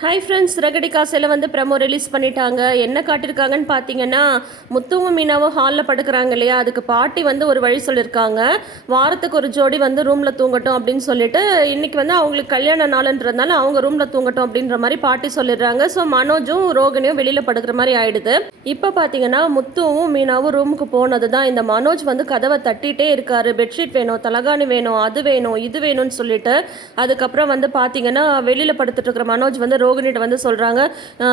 Hi friends ரகடி காசையில் வந்து promo release பண்ணிட்டாங்க. என்ன காட்டியிருக்காங்கன்னு பார்த்தீங்கன்னா முத்துவும் மீனாவும் ஹாலில் படுக்கிறாங்க இல்லையா? அதுக்கு பாட்டி வந்து ஒரு வழி சொல்லியிருக்காங்க. வாரத்துக்கு ஒரு ஜோடி வந்து ரூமில் தூங்கட்டும் அப்படின்னு சொல்லிட்டு இன்னைக்கு வந்து அவங்களுக்கு கல்யாண நாளுன்றதுனால அவங்க ரூமில் தூங்கட்டும் அப்படின்ற மாதிரி பாட்டி சொல்லிடுறாங்க. ஸோ மனோஜும் ரோகிணியும் வெளியில் படுக்கிற மாதிரி ஆயிடுது. இப்போ பார்த்தீங்கன்னா முத்துவும் மீனாவும் ரூமுக்கு போனது தான் இந்த மனோஜ் வந்து கதவை தட்டிகிட்டே இருக்காரு. பெட்ஷீட் வேணும் தலகாணி வேணும் அது வேணும் இது வேணும்னு சொல்லிட்டு அதுக்கப்புறம் வந்து பார்த்தீங்கன்னா வெளியில் படுத்துட்டு இருக்கிற மனோஜ் வந்து ரோகிணிகிட்ட வந்து சொல்கிறாங்க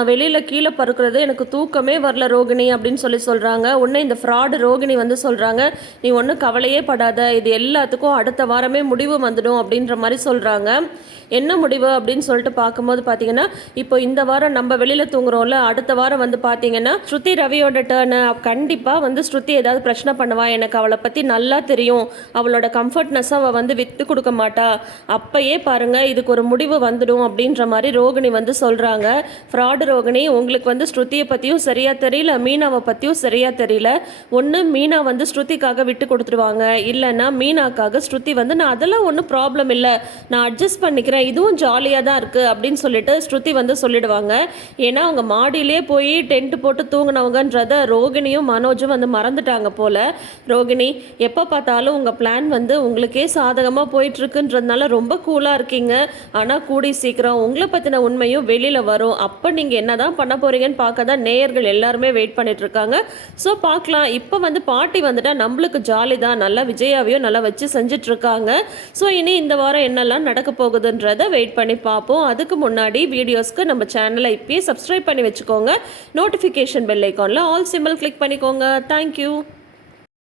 வெளியில் கீழே பறக்கிறது எனக்கு தூக்கமே வரல ரோகிணி அப்படின்னு சொல்லி சொல்கிறாங்க உன்னை இந்த ஃப்ராடு ரோகிணி வந்து சொல்கிறாங்க நீ ஒன்றும் கவலையே படாத இது எல்லாத்துக்கும் அடுத்த வாரமே முடிவு வந்துடும் அப்படின்ற மாதிரி சொல்கிறாங்க என்ன முடிவு? அப்படின்னு சொல்லிட்டு பார்க்கும்போது பார்த்தீங்கன்னா இப்போ இந்த வாரம் நம்ம வெளியில் தூங்குறோம்ல அடுத்த வாரம் வந்து பார்த்தீங்கன்னா ஸ்ருதி ரவியோட டேர்னு கண்டிப்பாக வந்து ஸ்ருதி ஏதாவது பிரச்சனை பண்ணுவா எனக்கு அவளை பற்றி நல்லா தெரியும் அவளோட கம்ஃபர்ட்னஸ் அவள் வந்து விற்று கொடுக்க மாட்டா அப்பயே பாருங்க இதுக்கு ஒரு முடிவு வந்துடும் அப்படின்ற மாதிரி ரோகிணி வந்து சொல்கிறாங்க ஃப்ராடு ரோகிணி உங்களுக்கு வந்து ஸ்ருதியை பற்றியும் சரியாக தெரியல மீனாவை பற்றியும் சரியாக தெரியல. ஒன்று மீனா வந்து ஸ்ருதிக்காக விட்டு கொடுத்துருவாங்க இல்லைன்னா மீனாக்காக ஸ்ருதி வந்து நான் அதெல்லாம் ஒன்றும் ப்ராப்ளம் இல்லை. நான் அட்ஜஸ்ட் பண்ணிக்கிறேன். இதுவும் ஜாலியாக தான் இருக்குது அப்படின்னு சொல்லிட்டு ஸ்ருதி வந்து சொல்லிடுவாங்க. ஏன்னா அவங்க மாடியிலே போய் டென்ட் போட்டு தூங்கினவங்கன்றத ரோகிணியும் மனோஜும் வந்து மறந்துட்டாங்க போல். ரோகிணி எப்போ பார்த்தாலும் உங்கள் பிளான் வந்து உங்களுக்கே சாதகமாக போயிட்டுருக்குன்றதுனால ரொம்ப கூலாக இருக்கீங்க. ஆனால் கூடி சீக்கிரம் உங்களை பற்றின உண்மையும் வெளியில் வரும். அப்போ நீங்கள் என்ன தான் பண்ண போகிறீங்கன்னு பார்க்க தான் நேயர்கள் எல்லாருமே வெயிட் பண்ணிட்டு இருக்காங்க. ஸோ பார்க்கலாம். இப்போ வந்து பாட்டி வந்துட்டால் நம்மளுக்கு ஜாலி தான். நல்லா விஜயாவையும் நல்லா வச்சு செஞ்சுட்டு இருக்காங்க. ஸோ இனி இந்த வாரம் என்னெல்லாம் நடக்க போகுதுன்றத வெயிட் பண்ணி பார்ப்போம். அதுக்கு முன்னாடி வீடியோஸ்க்கு நம்ம சேனலை இப்பயே சப்ஸ்கிரைப் பண்ணி வச்சுக்கோங்க. நோட்டிஃபிகேஷன் பெல் ஐக்கானில் ஆல் சிம்பிள் கிளிக் பண்ணிக்கோங்க. Thank you